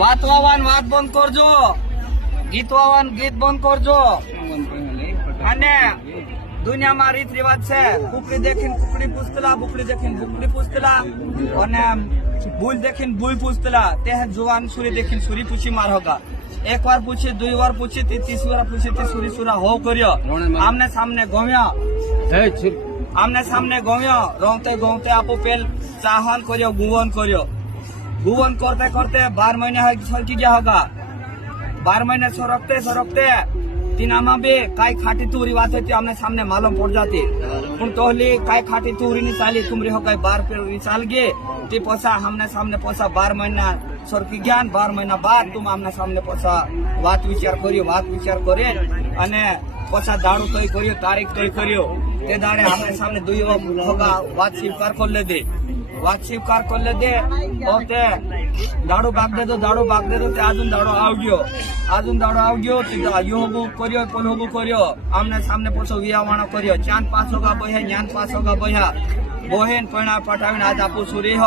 વાત વાવાન વાત બંધ કરજો, ગીત વાવાન ગીત બંધ કરજો. અને દુનિયામાં રીત રિવાજ છે, કુકડી દેખીને કુકડી પૂછતલા, બુકડી દેખીને બુકડી પૂછતલા, અને ભૂલ દેખીને ભૂલ પૂછતલા. તે જુવાન સુરી દેખીને સુરી પૂછી માર હોગા. એક વાર પૂછી, 2 વાર પૂછી, 30 વાર પૂછી, તે સુરી સુરા હો કર્યો. આમને સામને ગમ્યા, આમને સામને ગમ્યો. રોંતે ગોંતે આપો પેલ ચાહન કર્યો, ગુવન કર્યો. ગુવન કરતે કરતે 12 મહિને સરકી ગયા હોગા. 12 મહિને સરકते तीनामा बे काय खाटी तुरी बात है आमने सामने मालूम पड़ जाती. पण तोहली काय खाटी तुरी नहीं चाली, तुम रहो काय 12 पे चाल गए. ते पोसा हमने सामने पोसा 12 महीना सरकी ज्ञान 12 महीना बाद तुम आमने सामने पोसा વાત વિચાર કરે અને પોસા દાડો તય કર્યો, તારીખ તય કર્યો. તે દાડે આમને સામને દુયો હોગા વાત સ્વીકાર કરી લે દે, વાત સ્વીકાર કરી લે દે. તો તે દાડો ભાગ દે, તો દાડો ભાગ દે, તો તે આજુન દાડો આવગ્યો, આજુન દાડો આવગ્યો. તે યોગો કર્યો, પલોગો કર્યો. આમને સામને પોસો વિયાવાણો કર્યો. ચાંદ 5 હોગા બહ્યા, જ્ઞાન 5 હોગા બહ્યા. બોહેન પૈણા પટાવીને આજ આપું સુરી.